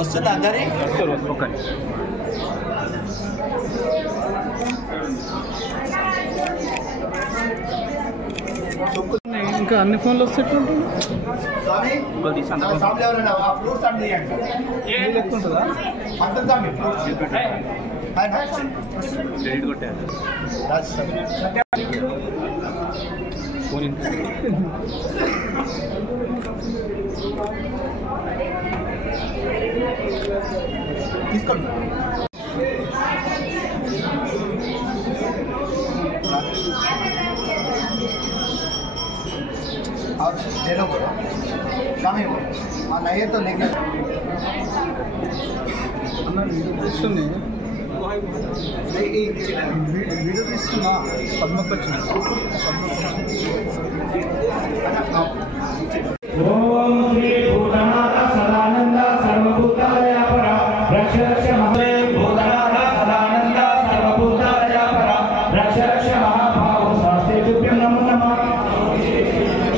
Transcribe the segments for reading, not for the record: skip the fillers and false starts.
వస్తుందా అందరి ఇంకా అన్ని ఫోన్లు వస్తాయి తీసుకోండి और ले लो स्वामी మా నయ్యతో లేక వీడియో తీసుకున్నా పద్మకు వచ్చిన ఓం శ్రీ భూతనాథ సదానంద సర్వభూతాలయ పర రక్ష రక్ష భూతనాథ సదానంద సర్వభూతాలయ పర రక్ష రక్ష మహాభావ శాస్త్రే తుభ్యం నమో నమః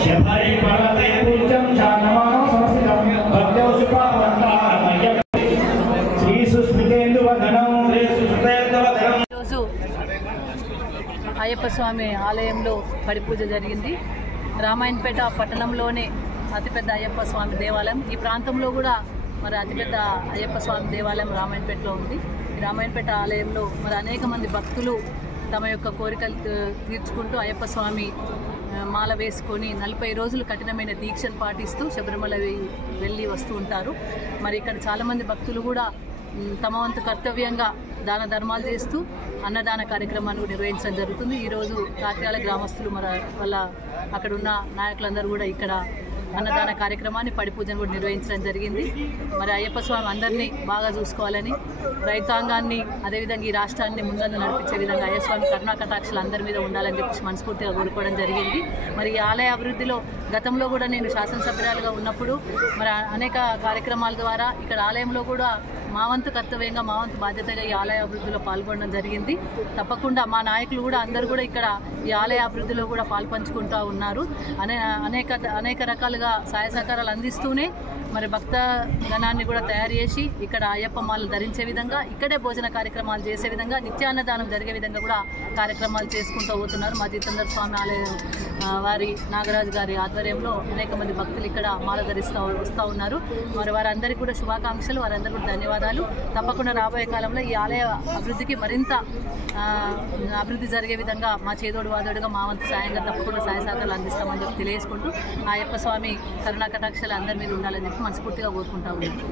శబరి పరతే పూజ్యం జానమానో సంస్థితం భక్త్యౌ సుఖావంతారమయ్య శ్రీ సుస్మితేందు వదనం శ్రీ సుస్మితేందు వదనం. ఈరోజు అయ్యప్ప స్వామి ఆలయంలో పడిపూజ జరిగింది. రామాయణపేట పట్టణంలోనే అతిపెద్ద అయ్యప్ప స్వామి దేవాలయం. ఈ ప్రాంతంలో కూడా మరి అతిపెద్ద అయ్యప్ప స్వామి దేవాలయం రామాయణపేటలో ఉంది. ఈ రామాయణపేట ఆలయంలో మరి అనేక మంది భక్తులు తమ యొక్క కోరికలు తీర్చుకుంటూ అయ్యప్ప స్వామి మాల వేసుకొని 40 రోజులు కఠినమైన దీక్షను పాటిస్తూ శబరిమల వెళ్ళి వస్తూ ఉంటారు. మరి ఇక్కడ చాలామంది భక్తులు కూడా తమ వంతు కర్తవ్యంగా దాన ధర్మాలు చేస్తూ అన్నదాన కార్యక్రమాన్ని నిర్వహించడం జరుగుతుంది. ఈరోజు కాత్యాల గ్రామస్తులు మరి వాళ్ళ అక్కడున్న నాయకులందరూ కూడా ఇక్కడ అన్నదాన కార్యక్రమాన్ని పడిపూజను కూడా నిర్వహించడం జరిగింది. మరి అయ్యప్ప స్వామి అందరినీ బాగా చూసుకోవాలని, రైతాంగాన్ని అదేవిధంగా ఈ రాష్ట్రాన్ని ముందందు నడిపించే విధంగా అయ్యప్ప స్వామి కరుణా కటాక్షలు అందరి మీద ఉండాలని చెప్పి మనస్ఫూర్తిగా కోరుకోవడం జరిగింది. మరి ఈ ఆలయ అభివృద్ధిలో గతంలో కూడా నేను శాసనసభ్యురాలుగా ఉన్నప్పుడు మరి అనేక కార్యక్రమాల ద్వారా ఇక్కడ ఆలయంలో కూడా మా వంతు కర్తవ్యంగా మా వంతు బాధ్యతగా ఈ ఆలయ అభివృద్ధిలో పాల్గొనడం జరిగింది. తప్పకుండా మా నాయకులు కూడా అందరూ కూడా ఇక్కడ ఈ ఆలయ అభివృద్ధిలో కూడా పాల్పంచుకుంటూ ఉన్నారు. అనేక రకాలుగా సహాయ సహకారాలు అందిస్తూనే మరి భక్త గణాన్ని కూడా తయారు చేసి ఇక్కడ అయ్యప్ప మాలలు ధరించే విధంగా, ఇక్కడే భోజన కార్యక్రమాలు చేసే విధంగా, నిత్యాన్నదానం జరిగే విధంగా కూడా కార్యక్రమాలు చేసుకుంటూ పోతున్నారు. మా జితేందర్ స్వామి ఆలయం వారి నాగరాజు గారి ఆధ్వర్యంలో అనేక మంది భక్తులు ఇక్కడ మాల వస్తూ ఉన్నారు. మరి వారందరికీ కూడా శుభాకాంక్షలు, వారందరూ కూడా ధన్యవాదాలు. తప్పకుండా రాబోయే కాలంలో ఈ ఆలయ అభివృద్ధికి మరింత అభివృద్ధి జరిగే విధంగా మా చేదోడు వాదోడుగా మా వంతు సాయంగా తప్పకుండా సహాయ సహకారాలు అందిస్తామని చెప్పి తెలియజేసుకుంటూ ఆ అయ్యప్ప స్వామి కరుణా కటాక్షాలు అందరి మీద ఉండాలని చెప్పి మనస్ఫూర్తిగా కోరుకుంటా ఉన్నాను.